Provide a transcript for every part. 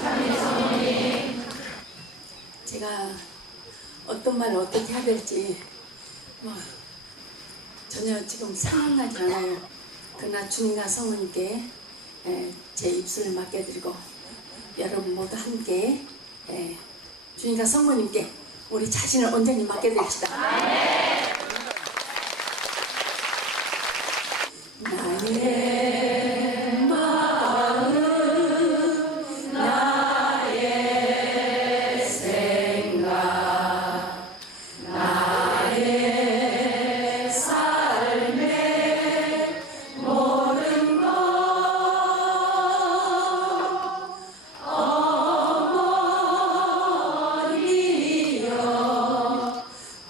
참미성모님. 제가 어떤 말을 어떻게 해야 될지 전혀 지금 생각나지 않아요. 그러나 주님과 성모님께 제 입술을 맡겨드리고 여러분 모두 함께 주님과 성모님께 우리 자신을 온전히 맡겨드립시다. 나의 마음, 나의 생각, 나의 삶의 모든 것 어머니여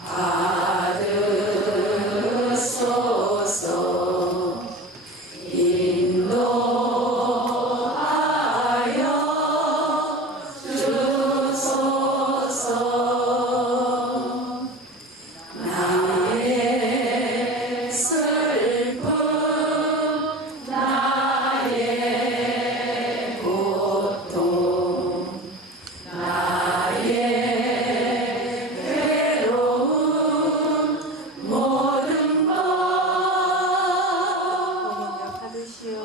받으소서. 인도하여 주소서. 나의 슬픔, 나의 고통, 나의 괴로움 모든 것 어머니여 받으시오.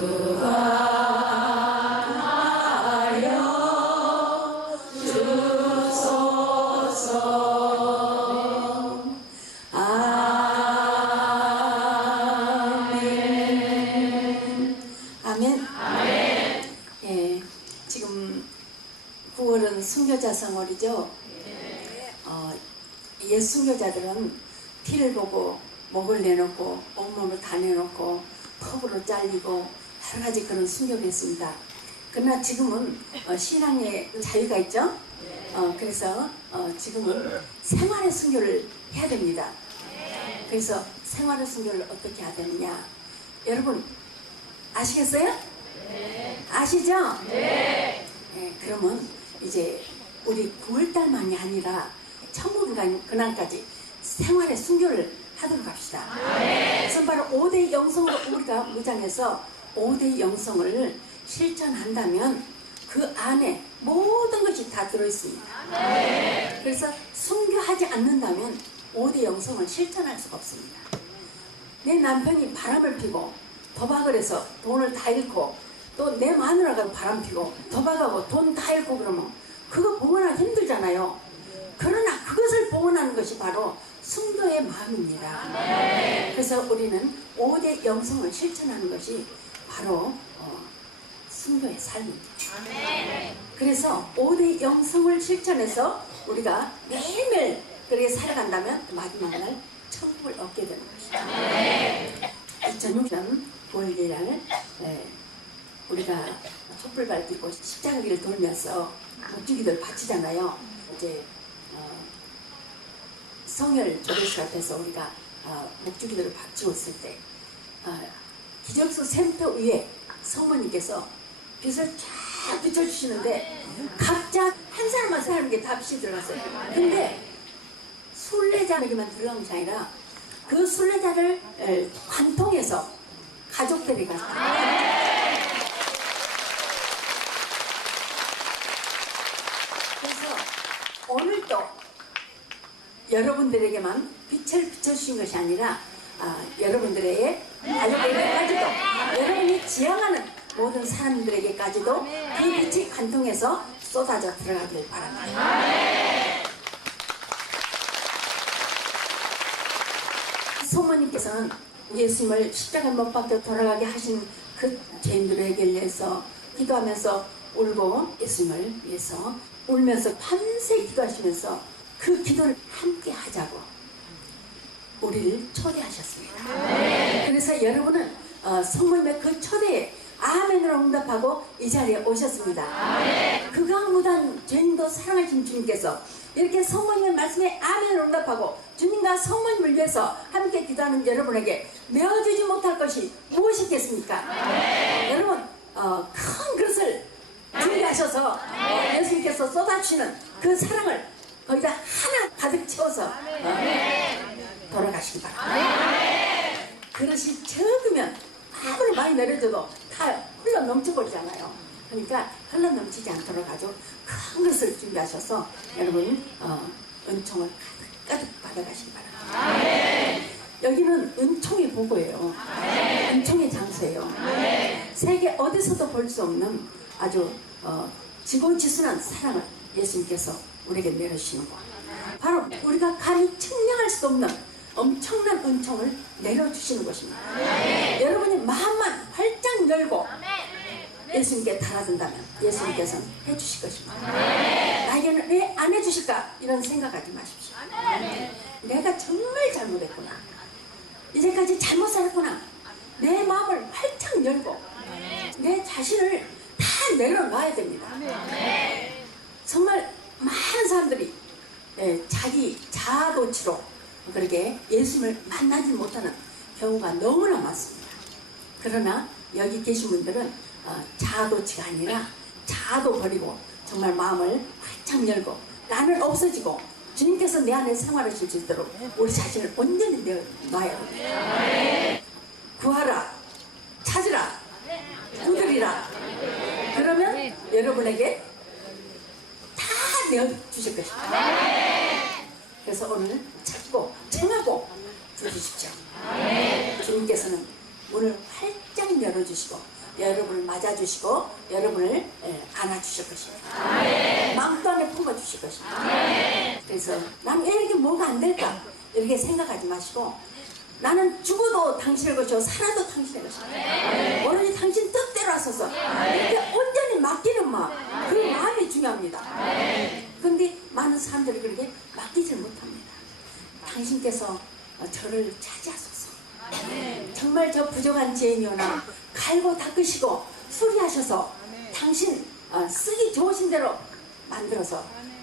주가 하여 주소서. 아멘. 아멘. 예, 지금 9월은 순교자 성월이죠. 옛 순교자들은 피를 보고 목을 내놓고 온몸을 다 내놓고 턱으로 잘리고 여러 가지 그런 순교를 했습니다. 그러나 지금은 신앙의 자유가 있죠. 그래서 지금은 생활의 순교를 해야 됩니다. 그래서 생활의 순교를 어떻게 해야 되느냐, 여러분 아시겠어요? 아시죠? 네. 그러면 이제 우리 9월달만이 아니라 천국 근황까지 생활의 순교를 하도록 합시다. 그래서 바로 5대 영성으로 우리가 무장해서 5대 영성을 실천한다면 그 안에 모든 것이 다 들어있습니다. 그래서 순교하지 않는다면 5대 영성을 실천할 수가 없습니다. 내 남편이 바람을 피고 도박을 해서 돈을 다 잃고, 또 내 마누라가 바람 피고 도박하고 돈 다 잃고 그러면 그거 봉헌하기 힘들잖아요. 그러나 그것을 봉헌하는 것이 바로 순교의 마음입니다. 그래서 우리는 5대 영성을 실천하는 것이 바로 순교의 삶입니다. 그래서 5대 영성을 실천해서 우리가 매일매일 그렇게 살아간다면 마지막 날 천국을 얻게 되는 것이다. 2006년 9월 1일 우리가 촛불 밝히고 십자가길을 돌면서 목주기들 바치잖아요. 이제 성혈 조례식 앞에서 우리가 목주기들을 바치고 있을 때 기적수 샘표 위에 성모님께서 빛을 쫙 비춰주시는데 각자 한 사람에게 다 빛이 들어갔어요. 근데 순례자에게만 들어간 것이 아니라 그 순례자를 관통해서 가족들에게 갔어요. 그래서 오늘도 여러분들에게만 빛을 비춰주신 것이 아니라 여러분들에게 가족에게까지도, 여러분이 지향하는 모든 사람들에게까지도 그 빛이 관통해서 쏟아져 들어가길 바랍니다. 성모님께서는 예수님을 십자가 못 박혀 돌아가게 하신 그 죄인들의 해결을 위해서 기도하면서 울고, 예수님을 위해서 울면서 밤새 기도하시면서 그 기도를 함께 하자고 우리를 초대하셨습니다. 그래서 여러분은 성모님의 그 초대에 아멘으로 응답하고 이 자리에 오셨습니다. 극악무단 죄인도 사랑하신 주님께서 이렇게 성모님의 말씀에 아멘으로 응답하고 주님과 성모님을 위해서 함께 기도하는 여러분에게 내어주지 못할 것이 무엇이겠습니까? 여러분 큰 그릇을 준비하시고 하셔서 예수님께서 쏟아주시는 그 사랑을 거기다 하나 가득 채워서 돌아가시기 바랍니다. 그릇이 적으면 아무리 많이 내려줘도 다 흘러 넘쳐버리잖아요. 그러니까 흘러 넘치지 않도록 아주 큰 것을 준비하셔서 여러분 은총을 가득 받아가시기 바랍니다. 여기는 은총의 보고예요. 은총의 장소예요. 세계 어디서도 볼 수 없는 아주 지고지순한 사랑을 예수님께서 우리에게 내려주시는 거. 바로 우리가 감히 측량할 수 없는 엄청난 은총을 내려주시는 것입니다. 여러분이 마음만 활짝 열고 예수님께 달아든다면 예수님께서는 해주실 것입니다. 나에게는 왜 안 해주실까? 이런 생각하지 마십시오. 내가 정말 잘못했구나. 이제까지 잘못 살았구나. 내 마음을 활짝 열고 내 자신을 다 내려놔야 됩니다. 정말 많은 사람들이 자기 자아도취로 그렇게 예수님을 만나지 못하는 경우가 너무나 많습니다. 그러나 여기 계신 분들은 자아도취가 아니라 자아도 버리고 정말 마음을 활짝 열고 나는 없어지고 주님께서 내 안에 생활하실 수 있도록 우리 자신을 온전히 내어놔야 합니다. 구하라, 찾으라, 두드리라. 그러면 여러분에게 다 내어주실 것입니다. 그래서 오늘 찾고 청하고 들어주십시오. 주님께서는 문을 활짝 열어주시고 여러분을 맞아주시고 여러분을 안아주실 것입니다. 마음도 안에 품어주실 것입니다. 그래서 난 왜 이렇게 뭐가 안 될까 이렇게 생각하지 마시고 나는 죽어도 당신의 것이고 살아도 당신의 것입니다. 오로지 당신 뜻대로 하소서 이렇게 온전히 맡기는 마음, 그 마음이 중요합니다. 그런데 많은 사람들이 그렇게 맡기질 못합니다. 당신께서 저를 차지하소서. 정말 저 부족한 죄인이오나 갈고 닦으시고 수리하셔서 당신 쓰기 좋으신 대로 만들어서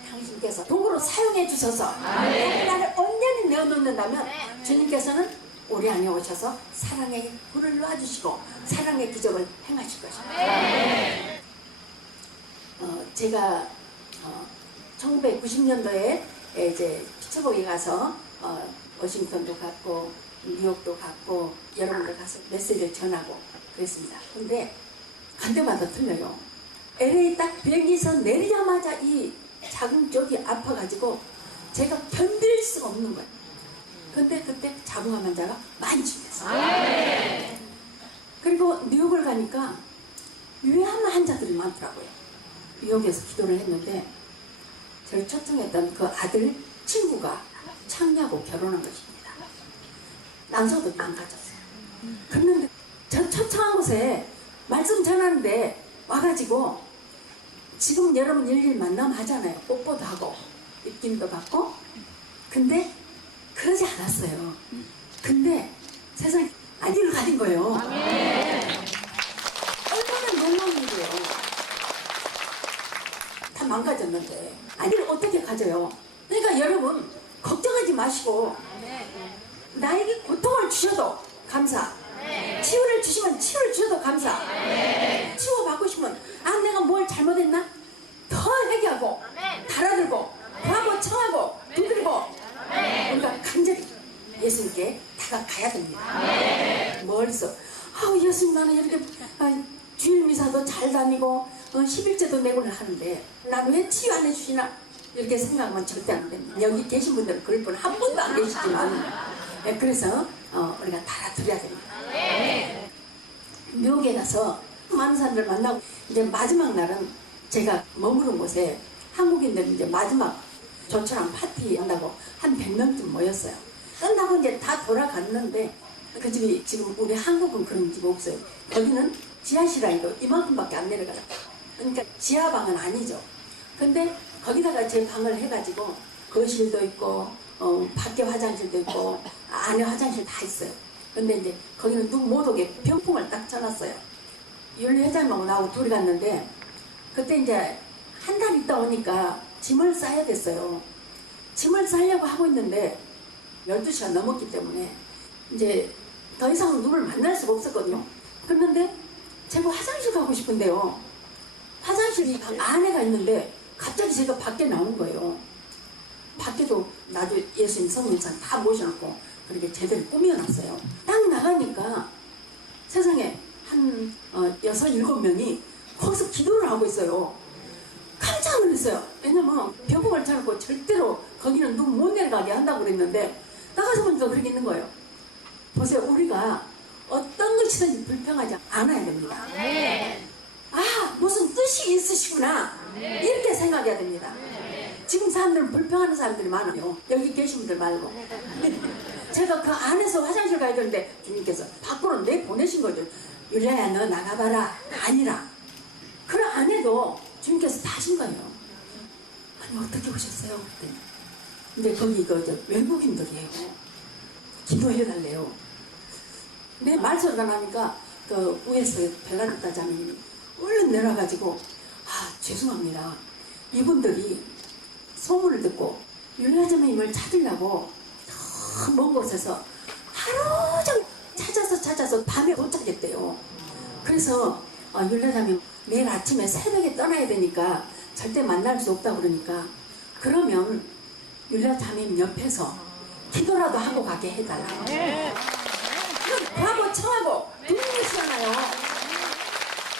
당신께서 도구로 사용해 주셔서 나를 온전히 내어놓는다면 주님께서는 우리 안에 오셔서 사랑의 불을 놔주시고 사랑의 기적을 행하실 것입니다. 제가 1990년도에 이제 피츠버그에 가서 워싱턴도 갔고 뉴욕도 갔고 여러 군데 가서 메시지를 전하고 그랬습니다. 근데 간 데마다 틀려요. LA 딱 비행기에서 내리자마자 이 자궁 쪽이 아파가지고 제가 견딜 수가 없는 거예요. 근데 그때 자궁암 환자가 많이 죽였어요. 그리고 뉴욕을 가니까 위암 환자들이 많더라고요. 뉴욕에서 기도를 했는데 저를 초청했던 그 아들 친구가 창녀하고 결혼한 것입니다. 난소도 망가졌어요. 그런데 저 초청한 곳에 말씀 전하는데 와가지고 지금 여러분 일일 만남 하잖아요. 뽀뽀도 하고 입김도 받고. 근데 그러지 않았어요. 근데 세상에 아기를 가진 거예요. 얼마나 놀라운 일이에요. 다 망가졌는데 아기를 어떻게 가져요? 그러니까 여러분 걱정하지 마시고 나에게 고통을 주셔도 감사, 치유를 주시면 치유를 주셔도 감사, 치유받고 싶으면 내가 뭘 잘못했나? 더 회개하고 달아들고 구하고 청하고 두드리고 우리가 간절히 예수님께 다가가야 됩니다. 멀리서 예수님 나는 이렇게 주일 미사도 잘 다니고 11제도 내고는 하는데 난 왜 치유 안 해주시나? 이렇게 생각하면 절대 안 됩니다. 여기 계신 분들은 그럴 분 한 분도 안 계시지만 그래서 우리가 달아드려야 됩니다. 뉴욕에 가서 많은 사람들 만나고 이제 마지막 날은 제가 머무른 곳에 한국인들은 이제 마지막 조촐한 파티 한다고 한 100명쯤 모였어요. 끝나고 이제 다 돌아갔는데 그 집이 지금 우리 한국은 그런 집 없어요. 거기는 지하실 아니고 이만큼밖에 안 내려가요. 그러니까 지하방은 아니죠. 근데 거기다가 제 방을 해가지고 거실도 있고 밖에 화장실도 있고 안에 화장실 다 있어요. 근데 이제 거기는 누구 못 오게 병풍을 딱 쳐놨어요. 윤리회장하고 나하고 둘이 갔는데 그때 이제 한 달 있다 오니까 짐을 싸야 됐어요. 짐을 싸려고 하고 있는데 12시가 넘었기 때문에 이제 더 이상 누굴 만날 수가 없었거든요. 그런데 제가 화장실 가고 싶은데요. 화장실 화장실이 안에가 있는데 갑자기 제가 밖에 나온 거예요. 밖에도 나도 예수님 성령상 다 모셔놓고 그렇게 제대로 꾸며놨어요. 딱 나가니까 세상에 한 6, 7명이 거기서 기도를 하고 있어요. 깜짝 놀랐어요. 왜냐면 벽을 걸쳐놓고 절대로 거기는 누구 못 내려가게 한다고 그랬는데 나가서 보니까 그렇게 있는 거예요. 보세요. 우리가 어떤 것이든지 불평하지 않아야 됩니다. 아, 무슨 뜻이 있으시구나. 이렇게 생각해야 됩니다. 지금 사람들은 불평하는 사람들이 많아요. 여기 계신 분들 말고. 제가 그 안에서 화장실 가야 되는데 주님께서 밖으로 내보내신 거죠. 율리아야, 너 나가봐라. 아니라. 그 안에도 주님께서 다 하신 거예요. 아니, 어떻게 오셨어요? 그랬더니. 근데 거기 외국인들이에요. 기도해달래요. 내 말소리가 나니까 그 위에서 벨라르타 자매님이 얼른 내려가지고, 아, 죄송합니다. 이분들이 소문을 듣고 율리아 자매님을 찾으려고 먼 곳에서 하루 종일 찾아서 밤에 도착했대요. 그래서 율리아 자매님 내일 아침에 새벽에 떠나야 되니까 절대 만날 수 없다 그러니까 그러면 율리아 자매님 옆에서 기도라도 하고 가게 해달라. 하고 청하고 눈물이 시원해요.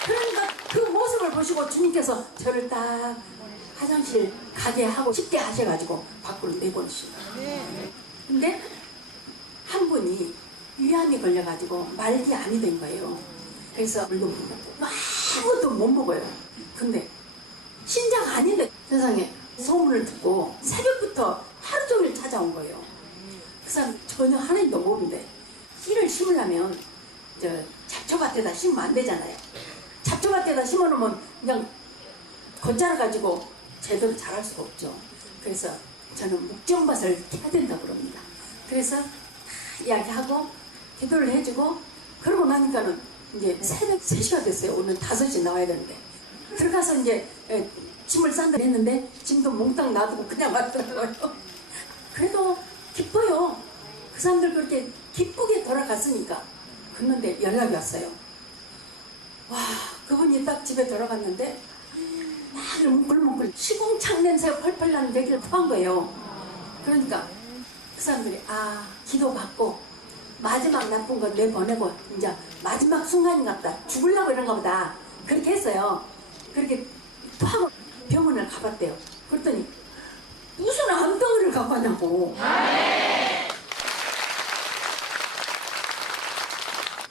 그러니까 그 모습을 보시고 주님께서 저를 딱 화장실 가게 하고 쉽게 하셔가지고 밖으로 내보내십니다. 근데 한 분이 위암이 걸려가지고 말기암이 된 거예요. 그래서 물도 못 먹고 아무것도 못 먹어요. 근데 신자가 아닌데 세상에 소문을 듣고 새벽부터 하루 종일 찾아온 거예요. 그 사람 전혀 하나님도 모르는데 씨를 심으려면 잡초밭에다 심으면 안 되잖아요. 잡초밭에다 심어놓으면 그냥 겉자라가지고 제대로 자랄 수가 없죠. 그래서 저는 묵정밭을 해야 된다고 그럽니다. 그래서 다 이야기하고 기도를 해주고 그러고 나니까는 이제 새벽 3시가 됐어요. 오늘 5시 나와야 되는데 들어가서 이제 짐을 싼다 했는데 짐도 몽땅 놔두고 그냥 왔더라고요. 그래도 기뻐요. 그 사람들 그렇게 기쁘게 돌아갔으니까. 그런데 연락이 왔어요. 와, 그분이 딱 집에 들어갔는데 막 뭉글뭉글 시궁창 냄새가 펄펄 나는 얘기를 한 거예요. 그러니까 그 사람들이 기도 받고 마지막 나쁜 거 내보내고 이제 마지막 순간인 것 같다. 죽으려고 이런가 보다. 그렇게 했어요. 그렇게 또 하고 병원을 가봤대요. 그랬더니 무슨 암덩어리를 갖고 왔냐고.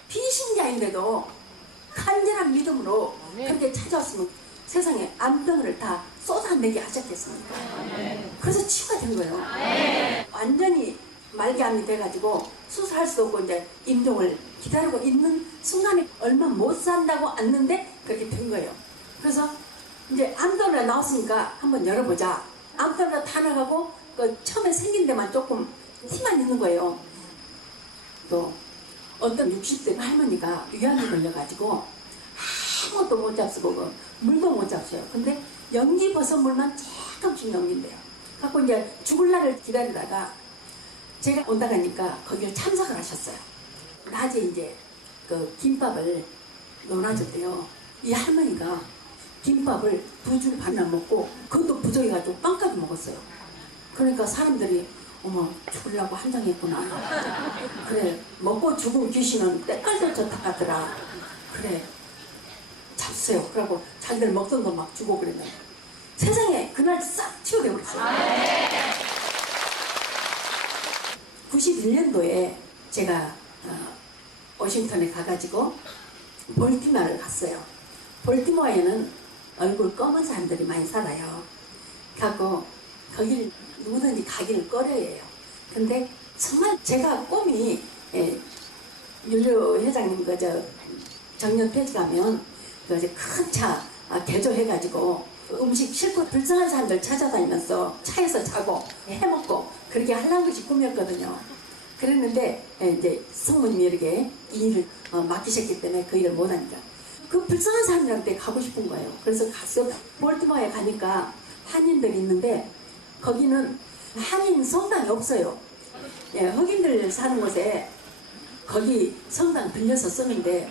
비신자인데도 간절한 믿음으로 그렇게 찾아왔으면 세상에 암덩어리를 다 쏟아내게 하셨겠습니까? 그래서 치유가 된 거예요. 완전히 말기암이 돼가지고 수술할 수도 없고 이제 임종을 기다리고 있는 순간에 얼마 못 산다고 왔는데 그렇게 된 거예요. 그래서 이제 암덩어리가 나왔으니까 한번 열어보자. 암덩어리가 다 나가고 그 처음에 생긴 데만 조금 티만 있는 거예요. 또 어떤 60대 할머니가 위암이 걸려가지고 아무것도 못 잡수고 물도 못 잡수요. 근데 연기 버섯 물만 조금씩 넘긴대요. 갖고 이제 죽을 날을 기다리다가 제가 온다 가니까 거기를 참석을 하셨어요. 낮에 이제 그 김밥을 넣어놔줬대요. 이 할머니가 김밥을 2줄 반이나 먹고 그것도 부족해가지고 빵까지 먹었어요. 그러니까 사람들이 어머 죽으려고 한장했구나. 그래 먹고 죽은 귀신은 때깔도 좋다 하더라. 그래 잡수요. 그러고 자기들 먹던 거 막 주고 그랬는데 세상에 그날 싹 치워져 버렸어요. 91년도에 제가 워싱턴에 가가지고 볼티모어를 갔어요. 볼티모어에는 얼굴 검은 사람들이 많이 살아요. 갖고 거기를 누구든지 가기를 꺼려해요. 근데 정말 제가 꿈이 윤료 회장님 정년 퇴직하면 큰 차 개조해가지고 음식 싫고 불쌍한 사람들 찾아다니면서 차에서 자고 해먹고 그렇게 하려는 것이 꿈이었거든요. 그랬는데 이제 성모님이 이렇게 이 일을 맡기셨기 때문에 그 일을 못하니까 그 불쌍한 사람들한테 가고 싶은 거예요. 그래서 가서 볼티모어에 가니까 한인들이 있는데 거기는 한인 성당이 없어요. 흑인들 사는 곳에 거기 성당 빌려서 쓰는데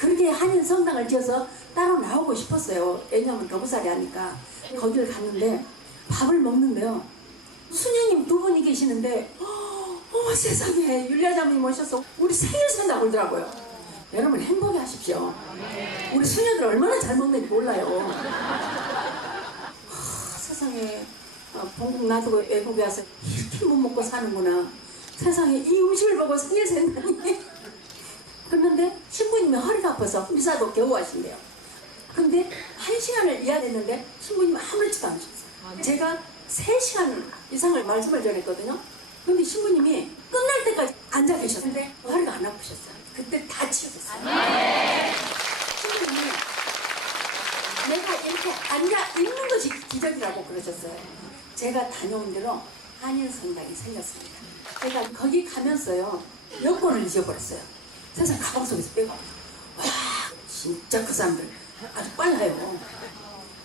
그렇게 한인 성당을 지어서 따로 나오고 싶었어요. 왜냐하면 러브살이 하니까. 거기를 갔는데 밥을 먹는데요. 수녀님 두 분이 계시는데 어머 세상에 율리아자매님 오셔서 우리 생일 선다고 그러더라고요. 여러분 행복해 하십시오. 우리 수녀들 얼마나 잘 먹는지 몰라요. 세상에 본국 놔두고 외국에 와서 이렇게 못 먹고 사는구나. 세상에 이 음식을 보고 생일 선다니. 그런데 신부님이 허리가 아파서 미사도 겨우 하신대요. 근데 1시간을 이야기했는데 신부님이 아무렇지도 않으셨어요. 제가 3시간 이상을 말씀을 전했거든요. 근데 신부님이 끝날 때까지 앉아 계셨는데 허리가 안 아프셨어요. 그때 다 치우셨어요. 신부님이 내가 이렇게 앉아 있는 것이 기적이라고 그러셨어요. 제가 다녀온 대로 한인 성당이 생겼습니다. 제가 거기 가면서요 여권을 잊어버렸어요. 세상 가방 속에서 빼고 와 진짜 그 사람들 아주 빨라요.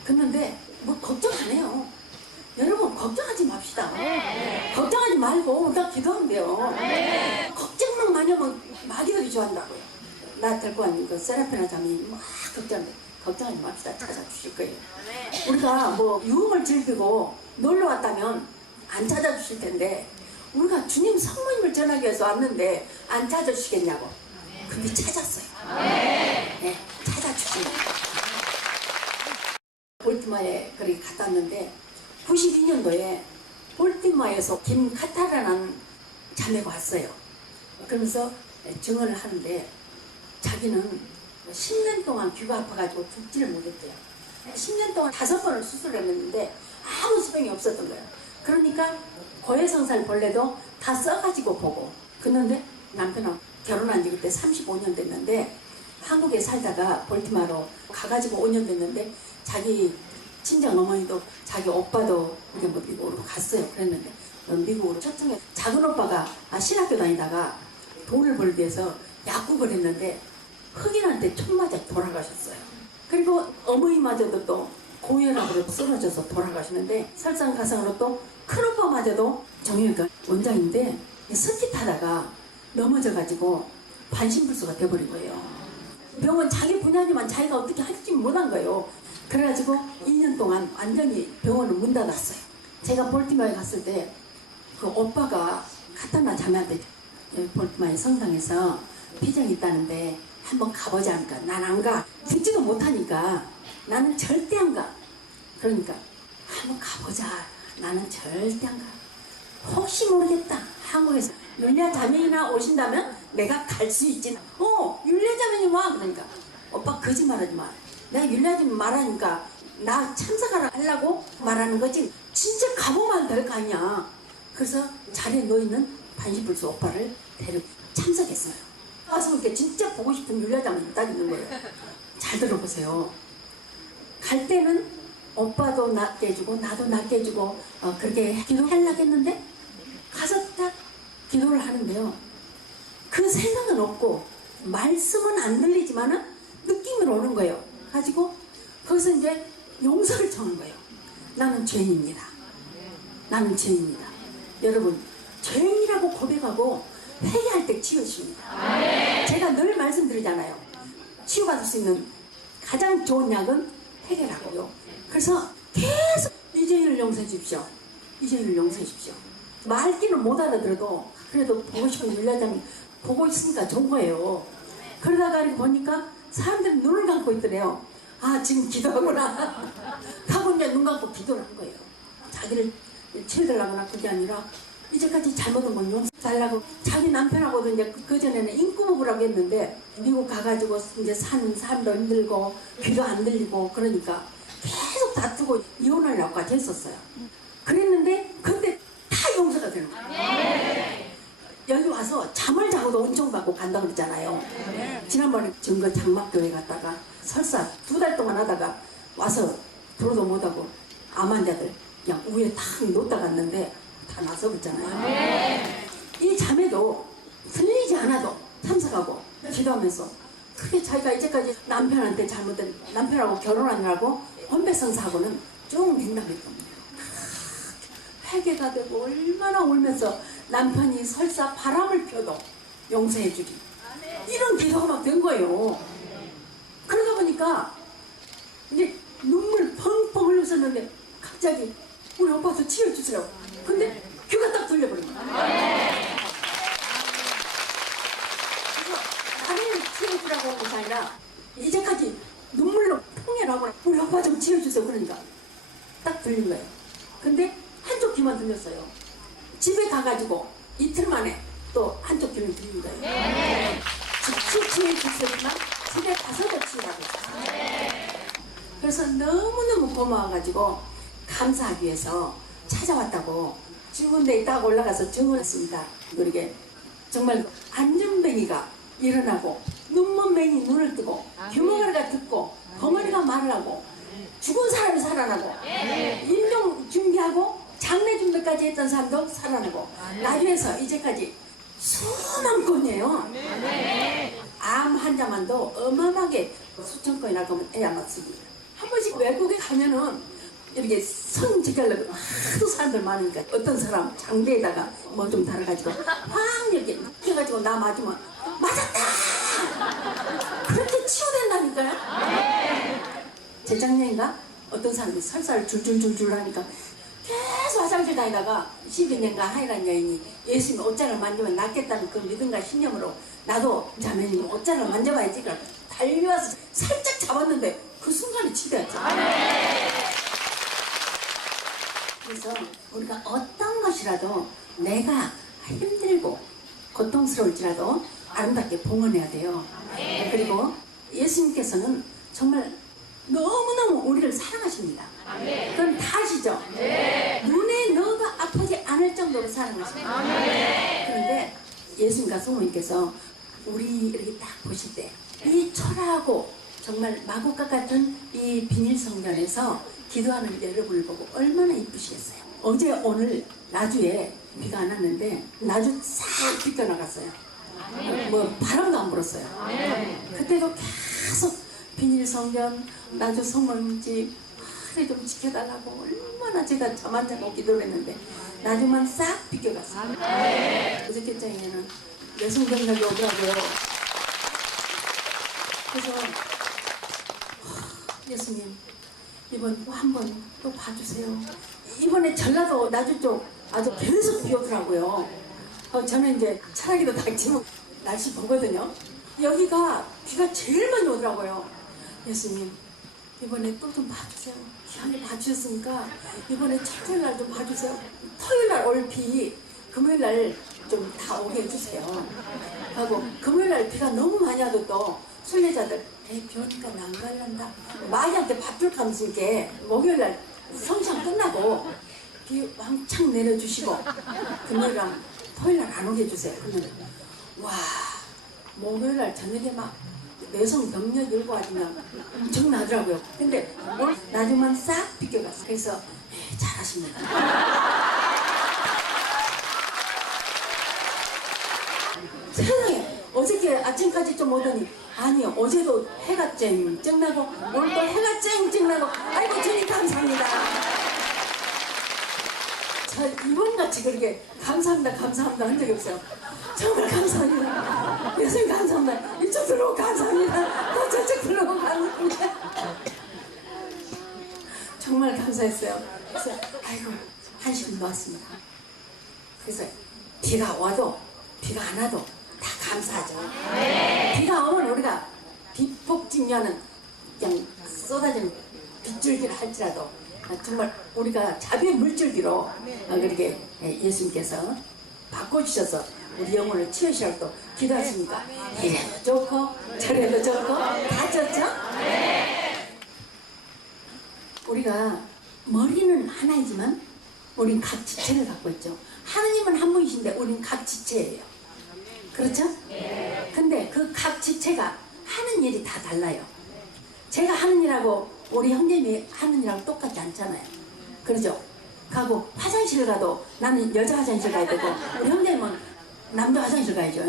그런데 뭐 걱정 안 해요. 여러분 걱정하지 맙시다. 걱정하지 말고 우리가 기도하면 돼요. 걱정만 많이 하면 마귀들이 좋아한다고요. 나 데리고 왔는 그 세라피나 자매님 막 걱정하지 맙시다. 찾아주실 거예요. 우리가 뭐 유흥을 즐기고 놀러 왔다면 안 찾아주실 텐데 우리가 주님 성모님을 전하기 위해서 왔는데 안 찾아주시겠냐고. 근데 찾았어요. 네, 찾아주시고 볼티마에 그렇게 갔다 왔는데 92년도에 볼티마에서 김카타라는 자매가 왔어요. 그러면서 증언을 하는데 자기는 10년 동안 귀가 아파가지고 죽지를 못했대요. 10년 동안 5번을 수술을 했는데 아무 수병이 없었던 거예요. 그러니까 고해성살 벌레도 다 써가지고 보고. 그런데 남편하고 결혼한 지 그때 35년 됐는데 한국에 살다가 볼티마로 가가지고 5년 됐는데 자기 친정 어머니도 자기 오빠도 우리 뭐 미국으로 갔어요. 그랬는데 미국으로 초청해 작은 오빠가 신학교 다니다가 돈을 벌기 위해서 약국을 했는데 흑인한테 총 맞아 돌아가셨어요. 그리고 어머니마저도 또 고혈압으로 쓰러져서 돌아가시는데 설상가상으로 또 큰오빠마저도 정형외과 원장인데 스키 타다가 넘어져가지고 반신불수가 돼버린 거예요. 병원 자기 분야지만 자기가 어떻게 할지 못한 거예요. 그래가지고 2년 동안 완전히 병원을 문 닫았어요. 제가 볼티마에 갔을 때 그 오빠가 카타나 자매한테 볼티마의 성당에서 비전이 있다는데 한번 가보자 하니까 난 안 가. 듣지도 못하니까 나는 절대 안 가. 그러니까 한번 가보자. 나는 절대 안 가. 혹시 모르겠다. 한국에서 율리아 자매이나 오신다면 내가 갈 수 있지. 율리아 자매님 와. 그러니까 오빠 거짓말하지 마. 내가 율리아 자매 말하니까 나 참석하라 하려고 말하는 거지. 진짜 가보면 될 거 아니야. 그래서 자리에 놓이는 반신불수 오빠를 데리고 참석했어요. 와서 이렇게 진짜 보고 싶은 율리아 자매님 딱 있는 거예요. 잘 들어보세요. 갈 때는 오빠도 낫게 해주고 나도 낫게 해주고 그렇게 기도하려고 했는데 가서 딱 기도를 하는데요. 그 생각은 없고 말씀은 안 들리지만은 느낌으로 오는 거예요. 가지고 거기서 이제 용서를 청한 거예요. 나는 죄인입니다. 나는 죄인입니다. 여러분 죄인이라고 고백하고 회개할 때 치유십니다. 제가 늘 말씀드리잖아요. 치유받을 수 있는 가장 좋은 약은 회개라고요. 그래서 계속 이 죄인을 용서해 주십시오. 이 죄인을 용서해 주십시오. 말귀는 못 알아들어도 그래도 보고 싶은 율리아자매 보고 있으니까 좋은 거예요. 그러다가 보니까 사람들이 눈을 감고 있더래요. 아 지금 기도하구나. 하고 이제 눈 감고 기도를 한 거예요. 자기를 치료달라거나 그게 아니라 이제까지 잘못한 건 용서달라고. 자기 남편하고도 이제 그전에는 인구부부라고 했는데 미국 가가지고 이제 사는 사람도 힘들고 귀도 안 들리고 그러니까 계속 다투고 이혼하려고까지 했었어요. 그랬는데 근데 다 용서가 되는 거예요. 여기 와서 잠을 자고도 온종받고 간다고 그랬잖아요. 지난번에 증거 장막교회 갔다가 설사 2달 동안 하다가 와서 들어도 못하고 암 환자들 그냥 위에 탁 놓다 갔는데 다 나서 그랬잖아요. 이 자매도 틀리지 않아도 참석하고 기도하면서 그게 자기가 이제까지 남편한테 잘못된 남편하고 결혼하느라고 혼배성사하고는 쭉 냉담했던 거예요. 회개가 되고 얼마나 울면서 남편이 설사 바람을 펴도 용서해 주기 이런 기도가 막 된 거예요. 보니까 이제 눈물 펑펑 흘렸었는데 갑자기 우리 오빠도 치워주세요. 근데 귀가 딱 들려버린 거야. 그래서 나를 치워주라고 한 것이 아니라 이제까지 눈물로 통해라고 우리 오빠 좀 치워주세요. 그러니까 딱 들린 거예요. 근데 한쪽 귀만 들렸어요. 집에 가가지고 이틀 만에 또 한쪽 귀는 들린 거예요. 즉시 치워주셨지만 집에 가서도 치우라고 했어요. 그래서 너무너무 고마워가지고 감사하기 위해서 찾아왔다고 죽은 데 딱 올라가서 증언했습니다. 그러게 정말 안전뱅이가 일어나고 눈먼뱅이 눈을 뜨고 귀머거리가 듣고 벙어리가 말을 하고 죽은 사람이 살아나고 임종 준비하고 장례 준비까지 했던 사람도 살아나고 나중에서 이제까지 수만 건이에요. 암 환자만도 어마어마하게 수천 건이나 해야 맞습니다. 한 번씩 외국에 가면은 이렇게 손 지키려고 하도 사람들 많으니까 어떤 사람 장비에다가 뭐 좀 달아가지고 확 이렇게 해가지고 나 맞으면 맞았다! 그렇게 치유된다니까요? 재작년인가? 어떤 사람이 설사를 줄줄줄줄 하니까 계속 화장실 다니다가 12년간 하이란 여인이 예수님 옷장을 만지면 낫겠다는 그 믿음과 신념으로 나도 자매님 옷장을 만져봐야지. 달려와서 살짝 잡았는데 그 순간에 치료했죠. 그래서 우리가 어떤 것이라도 내가 힘들고 고통스러울지라도 아름답게 봉헌해야 돼요. 그리고 예수님께서는 정말 너무너무 우리를 사랑하십니다. 그럼 다 아시죠? 눈에 너가 아프지 않을 정도로 사랑하십니다. 그런데 예수님과 성모님께서 우리 이렇게 딱 보실 때 이 초라하고 정말 마구간 같은 이 비닐 성전에서 기도하는 여러분을 보고 얼마나 이쁘시겠어요. 어제 오늘 나주에 비가 안 왔는데 나주 싹 빗겨나갔어요. 뭐 바람도 안 불었어요. 그때도 계속 비닐 성전 나주 성모님 집 하루 좀 지켜달라고 얼마나 제가 잠 안 자고 기도를 했는데 나주만 싹 빗겨갔어요. 어저께장에는 여성병력이 오더라고요. 그래서 예수님 이번 한번 또 봐주세요. 이번에 전라도 나주 쪽 아주 계속 비 오더라고요. 저는 이제 차라리도 닥치면 날씨 보거든요. 여기가 비가 제일 많이 오더라고요. 예수님 이번에 또 좀 봐주세요. 귀하게 봐주셨으니까 이번에 첫째 날 좀 봐주세요. 토요일 날 올 비 금요일 날 좀 다 오게 해주세요. 하고 금요일 날 비가 너무 많이 와도 또 순례자들 비 오니까 난 갈란다 마귀한테 밥줄 감은 게 목요일날 성찬 끝나고 비 왕창 내려주시고 금요일날 토요일날 안 오게 해주세요. 그러면 와 목요일날 저녁에 막 내성 병력 일고 와지면 엄청나더라고요. 근데 나중만 싹 비껴갔어. 그래서 잘하십니다. 세상에 어저께 아침까지 좀 오더니 아니요 어제도 해가 쨍쨍 나고 오늘도 해가 쨍쨍 나고 아이고 주님 감사합니다. 저 이번같이 그렇게 감사합니다 감사합니다 한 적이 없어요. 정말 감사합니다. 예수님 감사합니다. 이쪽 들어오고 감사합니다. 저쪽 들어오고 감사합니다. 정말 감사했어요. 그래서 아이고 한시간 놓았습니다. 그래서 비가 와도 비가 안 와도 다 감사하죠. 비가 오면 우리가 빗복진냐는 그냥 쏟아지는 빗줄기를 할지라도 정말 우리가 자비의 물줄기로 그렇게 예수님께서 바꿔주셔서 우리 영혼을 치우시라고 또 기도하시니까 이래도 좋고 저래도 좋고 다 좋죠? 우리가 머리는 하나이지만 우린 각 지체를 갖고 있죠. 하나님은 한 분이신데 우린 각 지체예요. 그렇죠? 근데 그 각 지체가 하는 일이 다 달라요. 제가 하는 일하고 우리 형님이 하는 일하고 똑같지 않잖아요. 그러죠? 가고 화장실 가도 나는 여자 화장실 가야 되고 우리 형님은 남자 화장실 가야죠.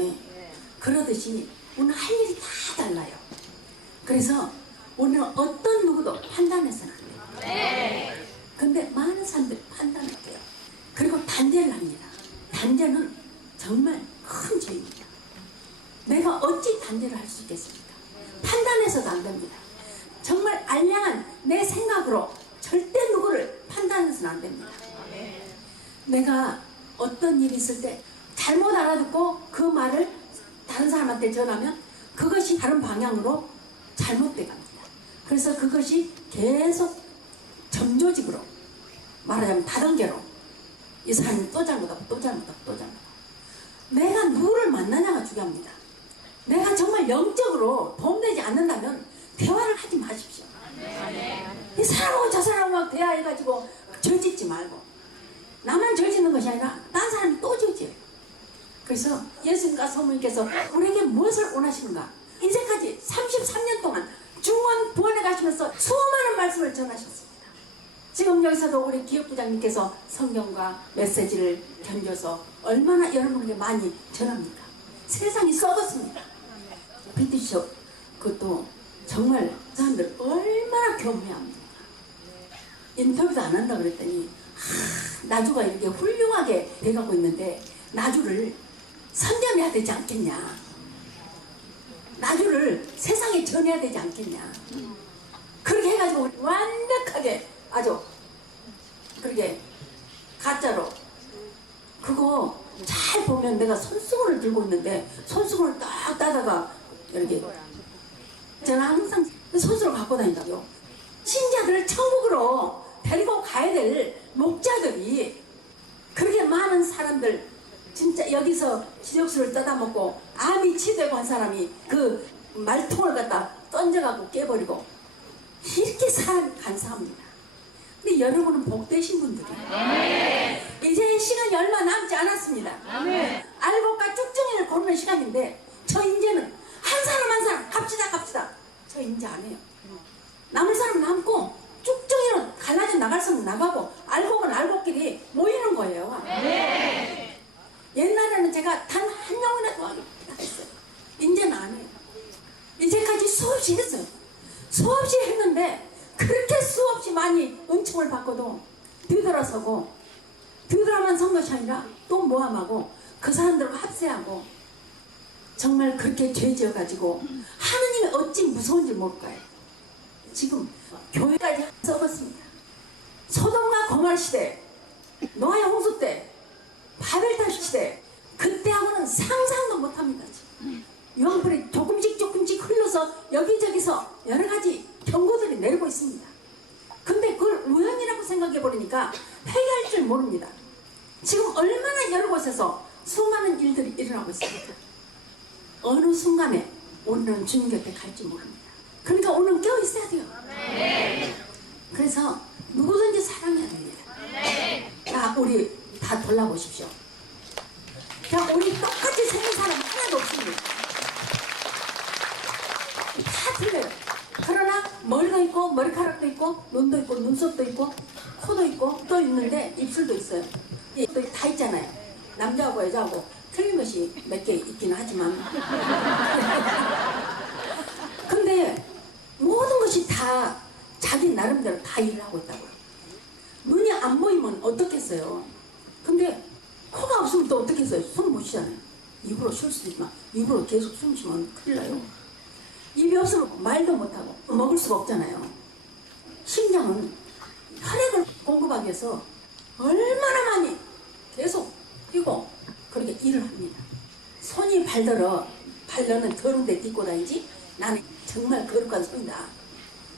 그러듯이 우리는 할 일이 다 달라요. 그래서 우리는 어떤 누구도 판단해서는 안 돼요. 근데 많은 사람들이 판단을 해요. 그리고 단죄를 합니다. 단죄는 정말 큰 죄입니다. 내가 어찌 단죄를 할 수 있겠습니까? 판단해서도 안 됩니다. 생각으로 절대 누구를 판단해서는 안 됩니다. 내가 어떤 일이 있을 때 잘못 알아듣고 그 말을 다른 사람한테 전하면 그것이 다른 방향으로 잘못돼 갑니다. 그래서 그것이 계속 점조직으로 말하자면 다단계로 이 사람이 또 잘못하고 또 잘못하고 또 잘못하고 내가 누구를 만나냐가 중요합니다. 내가 정말 영적으로 도움되지 않는다면 대화를 하지 마십시오. 이 사람하고 저 사람하고 대화해가지고 죄짓지 말고 나만 죄짓는 것이 아니라 다른 사람이 또 죄지어요. 그래서 예수님과 성모님께서 우리에게 무엇을 원하시는가? 인생까지 33년 동안 중원 부원에 가시면서 수많은 말씀을 전하셨습니다. 지금 여기서도 우리 기업부장님께서 성경과 메시지를 견뎌서 얼마나 여러분에게 많이 전합니까? 세상이 썩었습니다. 피디쇼 그것도 정말 사람들 얼마나 교묘합니까? 인터뷰도 안 한다 그랬더니 나주가 이렇게 훌륭하게 돼가고 있는데 나주를 선전해야 되지 않겠냐, 나주를 세상에 전해야 되지 않겠냐, 그렇게 해가지고 완벽하게 아주 그렇게 가짜로 그거 잘 보면 내가 손수건을 들고 있는데 손수건을 딱 따다가 이렇게 저는 항상 손수건을 갖고 다닌다고요. 신자들을 천국으로 데리고 가야 될 목자들이 그렇게 많은 사람들 진짜 여기서 지역수를 떠다먹고 암이 치되고 한 사람이 그 말통을 갖다 던져갖고 깨버리고 이렇게 사람이 간사합니다. 근데 여러분은 복되신 분들이에요. 이제 시간이 얼마 남지 않았습니다. 알곡과 쭉정이를 고르는 시간인데 저 이제는 한 사람 한 사람 갑시다. 저 이제 안 해요. 남을 사람 남고 쭉정이로 갈라져 나갈 사람 나가고 알곡은 알곡끼리 모이는 거예요. 옛날에는 제가 단 한 명이라도 하겠다 했어요. 이제는 안 해요. 이제까지 수없이 했어요. 수없이 했는데 그렇게 수없이 많이 은총을 받고도 뒤돌아서고 뒤돌아만 선 것이 아니라 또 모함하고 그 사람들과 합세하고 정말 그렇게 죄지어가지고 하느님이 어찌 무서운지 모를까요? 지금 교회까지 썩었습니다. 소돔과 고모라 시대, 노아의 홍수 때, 바벨탑 시대, 그때하고는 상상도 못합니다. 유황불이 조금씩 흘러서 여기저기서 여러 가지 경고들이 내리고 있습니다. 근데 그걸 우연이라고 생각해버리니까 회개할 줄 모릅니다. 지금 얼마나 여러 곳에서 수많은 일들이 일어나고 있습니다. 어느 순간에 우리는 주님 곁에 갈지 모릅니다. 그러니까 오늘 깨어 있어야 돼요. 그래서 누구든지 사랑해야 됩니다. 자, 우리 다 돌아보십시오. 자, 우리 똑같이 생긴 사람 하나도 없습니다. 다 틀려요. 그러나 머리도 있고 머리카락도 있고 눈도 있고 눈썹도 있고 코도 있고 또 있는데 입술도 있어요. 또 다 있잖아요. 남자하고 여자하고 틀린 것이 몇 개 있긴 하지만 근데 모든 것이 다 자기 나름대로 다 일을 하고 있다고요. 눈이 안 보이면 어떻겠어요? 근데 코가 없으면 또 어떻겠어요? 숨 못 쉬잖아요. 입으로 쉴 수도 있지만 입으로 계속 숨 쉬면 큰일 나요. 입이 없으면 말도 못하고 먹을 수가 없잖아요. 심장은 혈액을 공급하기 위해서 얼마나 많이 계속 뛰고 그렇게 일을 합니다. 손이 발더는 더러운 데 딛고 다니지 나는 정말 거룩한 손이다.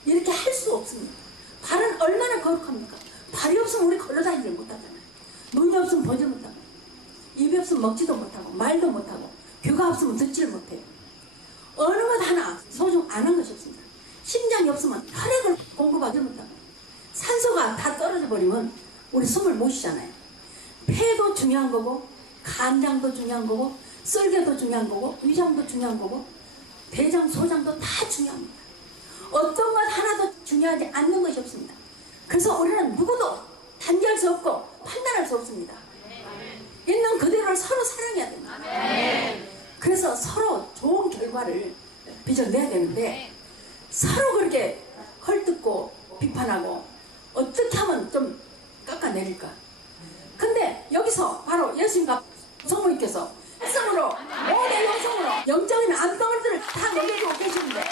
이렇게 할 수 없습니다. 발은 얼마나 거룩합니까? 발이 없으면 우리 걸어다니질 못하잖아요. 눈이 없으면 보질 못하고 입이 없으면 먹지도 못하고 말도 못하고 귀가 없으면 듣지를 못해요. 어느 것 하나 소중 안 한 것이 없습니다. 심장이 없으면 혈액을 공급하지 못하고 산소가 다 떨어져 버리면 우리 숨을 못 쉬잖아요. 폐도 중요한 거고 간장도 중요한 거고 썰개도 중요한 거고 위장도 중요한 거고 대장, 소장도 다 중요합니다. 어떤 것 하나도 중요하지 않는 것이 없습니다. 그래서 우리는 누구도 단죄할 수 없고 판단할 수 없습니다. 있는 그대로를 서로 사랑해야 됩니다. 그래서 서로 좋은 결과를 빚어내야 되는데 서로 그렇게 헐뜯고 비판하고 어떻게 하면 좀 깎아내릴까? 근데 여기서 바로 예수님과 성모님께서 말씀으로 모든 영성으로 영적인 암덩어리들을 다 넘겨주고 계시는데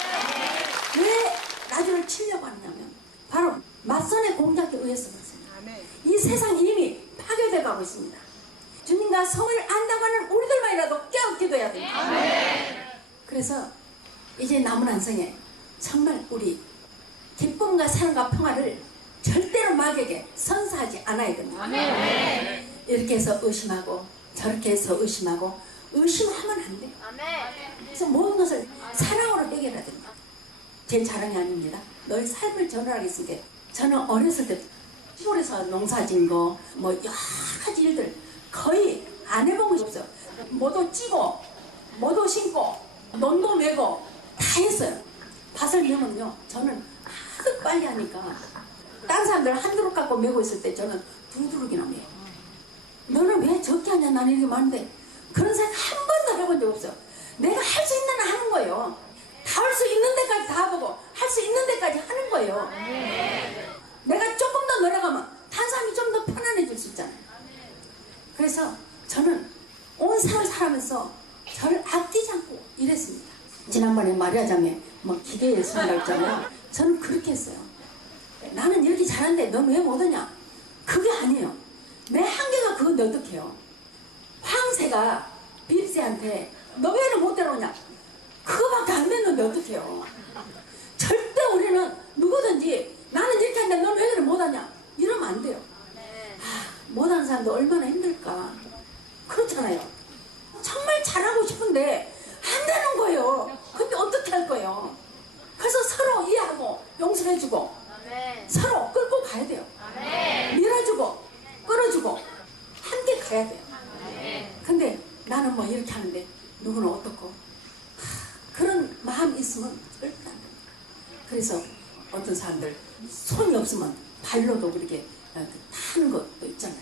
왜 나주를 치려고 하냐면 바로 그래서 이제 남은 한 생에 정말 우리 기쁨과 사랑과 평화를 절대로 마귀에게 선사하지 않아야 됩니다. 아멘. 이렇게 해서 의심하고 저렇게 해서 의심하고 의심하면 안 돼요. 그래서 모든 것을 사랑으로 해결해야 됩니다. 제 자랑이 아닙니다. 너희 삶을 전환하겠습니다. 저는 어렸을 때 시골에서 농사진 거 뭐 여러 가지 일들 거의 안 해본 것이 없어요. 뭐도 찌고 뭐도 심고 논도 메고 다 했어요. 밭을 메면요 저는 하도 빨리 하니까 다른 사람들 한 두룩 갖고 메고 있을 때 저는 두 두룩이나 메요. 너는 왜 적게 하냐, 나는 이렇게 많은데. 그런 생각 한 번도 해본 적 없어. 내가 할 수 있는 한 하는 거예요. 다 할 수 있는 데까지 다 보고 할 수 있는 데까지 하는 거예요. 내가 조금 더 노력하면 다른 사람이 좀 더 편안해질 수 있잖아요. 그래서 저는 온 세월 살아면서 저를 아끼지 않고 일했습니다. 지난번에 말하자면 뭐 기계의 순이라고 했잖아요. 저는 그렇게 했어요. 나는 이렇게 잘하는데 넌 왜 못하냐? 그게 아니에요. 내 한계가 그건데 어떡해요? 황새가 빌새한테 너 왜 못 데려오냐? 그거밖에 안 됐는데 어떡해요? 절대 우리는 누구든지 나는 이렇게 하는데 넌 왜 그래 못하냐? 이러면 안 돼요. 못하는 사람도 얼마나 힘들까? 그렇잖아요. 정말 잘하고 싶은데 안 되는 거예요. 근데 어떻게 할 거예요? 그래서 서로 이해하고 용서해주고 서로 끌고 가야 돼요. 밀어주고 끌어주고 함께 가야 돼요. 근데 나는 뭐 이렇게 하는데 누구는 어떻고 그런 마음이 있으면 절대 안 돼요. 그래서 어떤 사람들 손이 없으면 발로도 그렇게 타는 것도 있잖아요.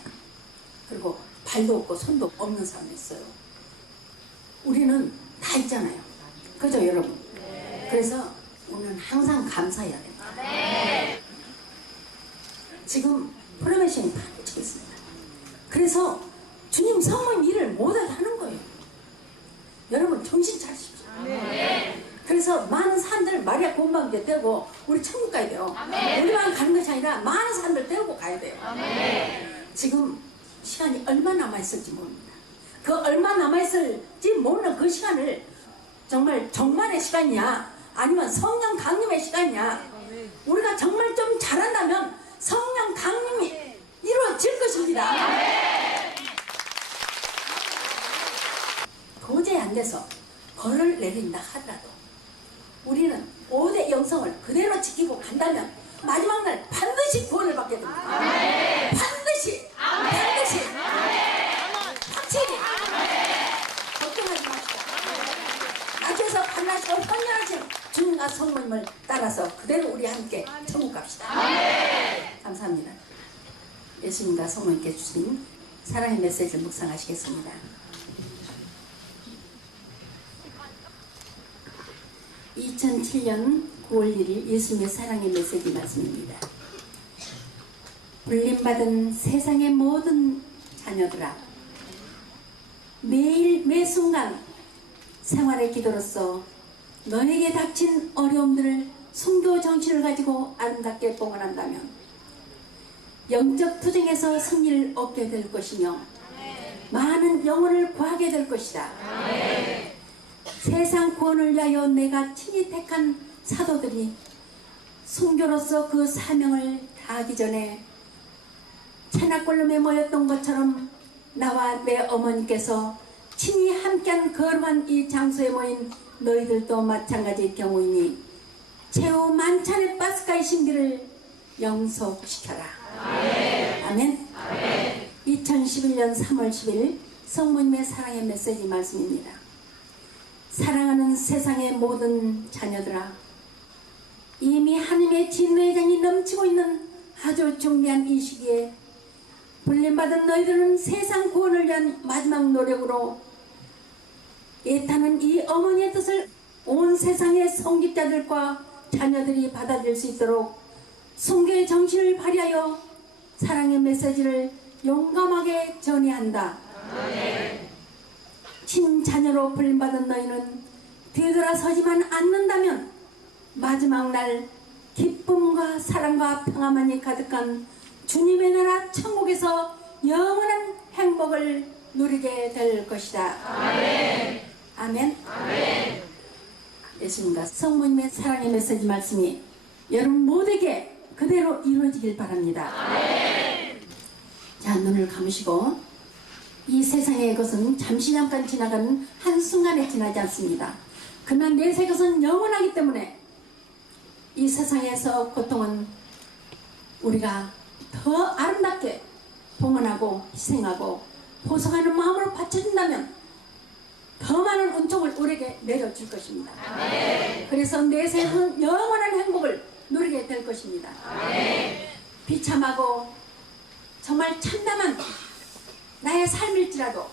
그리고 발도 없고 손도 없는 사람도 있어요. 우리는 다 있잖아요. 그죠 여러분? 그래서 우리는 항상 감사해야 됩니다. 지금 프로메션이 파헤치고 있습니다. 그래서 주님 성모님 일을 못하게 하는 거예요. 여러분 정신 차리십시오. 그래서 많은 사람들 마리아 공방대 떼고 우리 천국 가야 돼요. 우리만 가는 것이 아니라 많은 사람들 떼고 가야 돼요. 지금 시간이 얼마 남아있을지 모릅니다. 그 얼마 남아있을지 모르는 그 시간을 정말 정말의 시간이야 아니면 성령 강림의 시간이야. 우리가 정말 좀 잘한다면 성령 강림이 이루어질 것입니다. 도저히 안 돼서 벌을 내린다 하더라도 우리는 5대 영성을 그대로 지키고 간다면 마지막 날 반드시 구원을 받게 됩니다. 반드시 반드시 확실히 걱정하지 마시고 낮에서 반드시 헌혈하신 주님과 성모님을 따라서 그대로 우리 함께 천국 갑시다. 감사합니다. 예수님과 성모님께 주신 사랑의 메시지를 묵상하시겠습니다. 2007년 9월 1일 예수님의 사랑의 메시지 말씀입니다. 불림받은 세상의 모든 자녀들아, 매일 매순간 생활의 기도로서 너에게 닥친 어려움들을 순교 정신을 가지고 아름답게 봉헌한다면 영적 투쟁에서 승리를 얻게 될 것이며 많은 영혼을 구하게 될 것이다. 세상 구원을 위하여 내가 친히 택한 사도들이 순교로서 그 사명을 다하기 전에 채나골룸에 모였던 것처럼 나와 내 어머니께서 친히 함께한 거룩한 이 장소에 모인 너희들도 마찬가지일 경우이니 최후 만찬의 파스카의 신비를 영속시켜라. 아멘. 2011년 3월 10일 성모님의 사랑의 메시지 말씀입니다. 사랑하는 세상의 모든 자녀들아, 이미 하나님의 진노의 장이 넘치고 있는 아주 중대한 이 시기에 불림받은 너희들은 세상 구원을 위한 마지막 노력으로 애타는 이 어머니의 뜻을 온 세상의 성직자들과 자녀들이 받아들일 수 있도록 순교의 정신을 발휘하여 사랑의 메시지를 용감하게 전해야 한다. 친자녀로 불림받은 너희는 되돌아서지만 않는다면 마지막 날 기쁨과 사랑과 평화만이 가득한 주님의 나라 천국에서 영원한 행복을 누리게 될 것이다. 아멘. 아멘. 예수님과 성모님의 사랑의 메시지 말씀이 여러분 모두에게 그대로 이루어지길 바랍니다. 자, 눈을 감으시고, 이 세상의 것은 잠시 잠깐 지나가는 한순간에 지나지 않습니다. 그러나 내세 것은 영원하기 때문에 이 세상에서 고통은 우리가 더 아름답게 봉헌하고 희생하고 보상하는 마음으로 바쳐준다면 더 많은 은총을 우리에게 내려줄 것입니다. 그래서 내세 영원한 행복을 누리게 될 것입니다. 비참하고 정말 참담한 나의 삶일지라도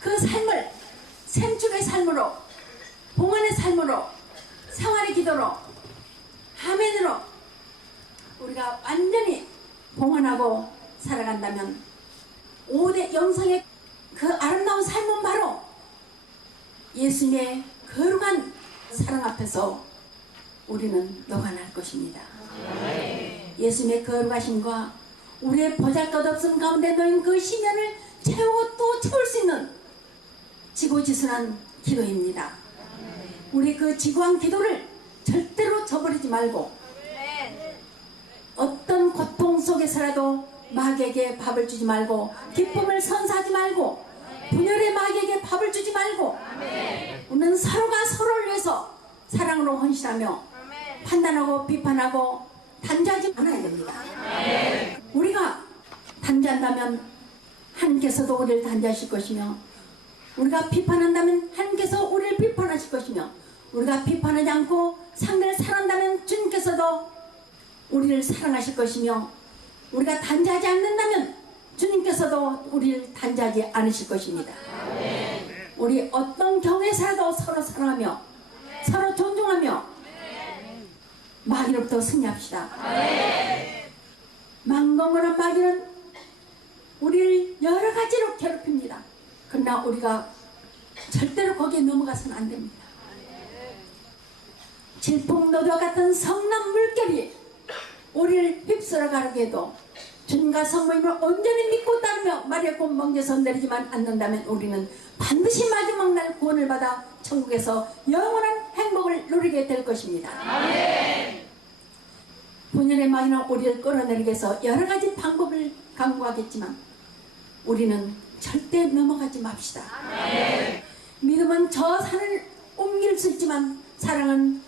그 삶을 생축의 삶으로, 봉헌의 삶으로, 생활의 기도로, 아멘으로 우리가 완전히 봉헌하고 살아간다면 5대 영성의 그 아름다운 삶은 바로 예수님의 거룩한 사랑 앞에서 우리는 녹아날 것입니다. 예수님의 거룩하심과 우리의 보잘것없음 가운데 놓인 그 시면을 채우고 또 채울 수 있는 지고지순한 기도입니다. 우리 그 지고한 기도를 절대로 저버리지 말고 어떤 고통 속에서라도 마귀에게 밥을 주지 말고, 기쁨을 선사하지 말고, 분열의 마귀에게 밥을 주지 말고, 우리는 서로가 서로를 위해서 사랑으로 헌신하며 판단하고 비판하고 단죄하지 않아야 됩니다. 우리가 단죄한다면 하나님께서도 우리를 단죄하실 것이며, 우리가 비판한다면 하나님께서 우리를 비판하실 것이며, 우리가 비판하지 않고 상대를 사랑한다면 주님께서도 우리를 사랑하실 것이며, 우리가 단죄하지 않는다면 주님께서도 우리를 단죄하지 않으실 것입니다. 우리 어떤 경우에서라도 서로 사랑하며 서로 존중하며 마귀로부터 승리합시다. 망건건한 마귀는 우리를 여러 가지로 괴롭힙니다. 그러나 우리가 절대로 거기에 넘어가서는 안 됩니다. 질풍노도와 같은 성난 물결이 우리를 휩쓸어 가게 해도 주님과 성모님을 온전히 믿고 따르며 말에 곧 멍에서 내리지만 않는다면 우리는 반드시 마지막 날 구원을 받아 천국에서 영원한 행복을 누리게 될 것입니다. 본연의 마귀는 우리를 끌어내리기 위해서 여러 가지 방법을 강구하겠지만 우리는 절대 넘어가지 맙시다. 믿음은 저 산을 옮길 수 있지만 사랑은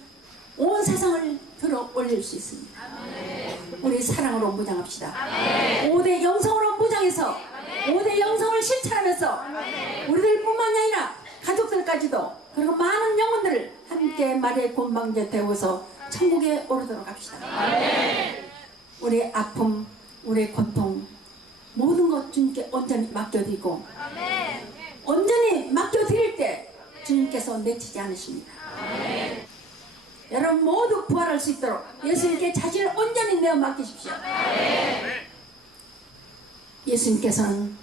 온 세상을 들어 올릴 수 있습니다. 우리 사랑으로 무장합시다. 5대 영성으로 무장해서 5대 영성을 실천하면서 우리들뿐만이 아니라 가족들까지도, 그리고 많은 영혼들을 함께 마리아의 곰방제 태워서 천국에 오르도록 합시다. 우리의 아픔, 우리의 고통, 모든 것 주님께 온전히 맡겨드리고, 온전히 맡겨드릴 때 주님께서 내치지 않으십니다. 여러분 모두 부활할 수 있도록 예수님께 자신을 온전히 내어 맡기십시오. 예수님께서는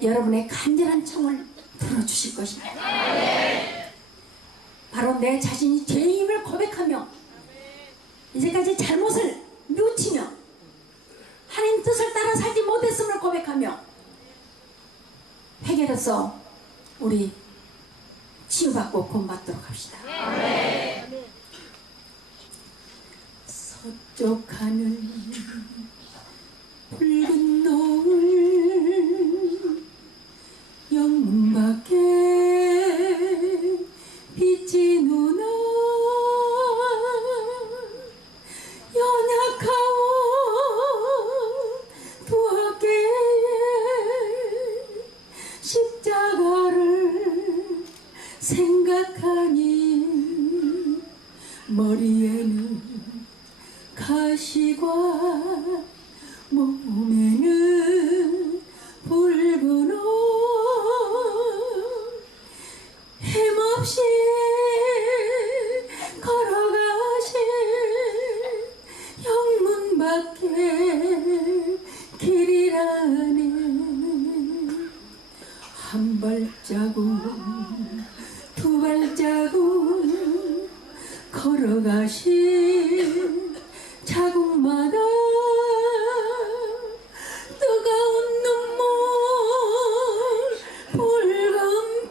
여러분의 간절한 청을 들어주실 것입니다. 바로 내 자신이 죄임을 고백하며 이제까지 잘못을 뉘우치며 하나님 뜻을 따라 살지 못했음을 고백하며 회개로서 우리 치유받고 구원받도록 합시다. 서쪽 하늘 붉은 노을 영문 밖에 빛이 누나 연약하오 두 어깨에 십자가를 생각하니 머리에는 가시과 몸에는 붉은 옷 힘없이 걸어가신 영문 밖에 길이라네 한 발자국 두 발자국 걸어가신 자국마다 뜨거운 눈물 붉은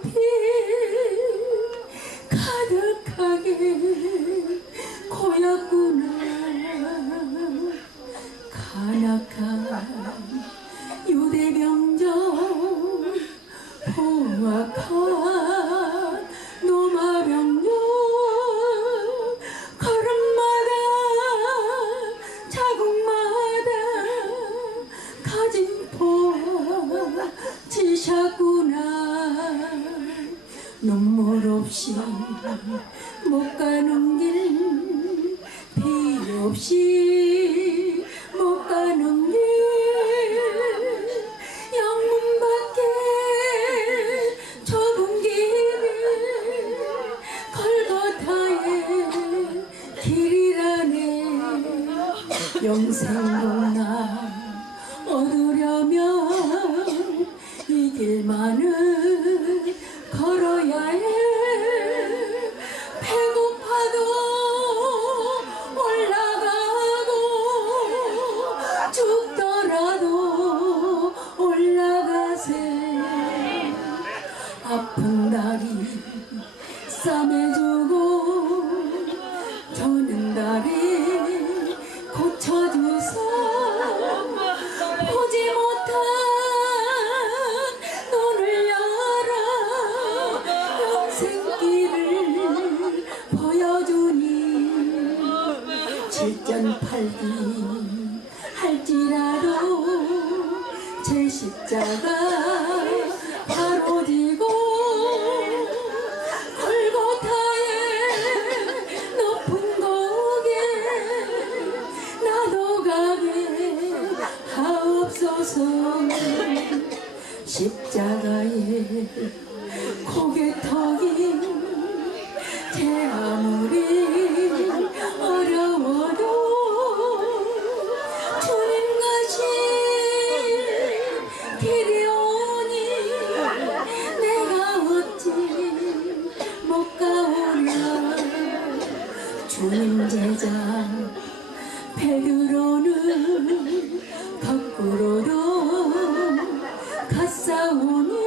피 가득하게 없이 못 가는 길 영문밖에 좁은 길을 걸거타의 길이라네. 영생공나 얻으려면 이 길만은 걸어야 해. 배고파도 올라가고 죽더라도 올라가세. 아픈 다리 싸매주고 저는 다리 고쳐주소. 보지 못한 눈을 열어 영생길을 보여주니. 칠전팔기 할지라도 제 십자가 바로 지고 골고타의 높은 곳에 나도 가게 하옵소서. 십자가에 고개 터긴 제 아무리 어려워도 주님 것이 길이 오니 내가 어찌 못 가오랴. 주님 제자 베드로는 거꾸로도 갔사오니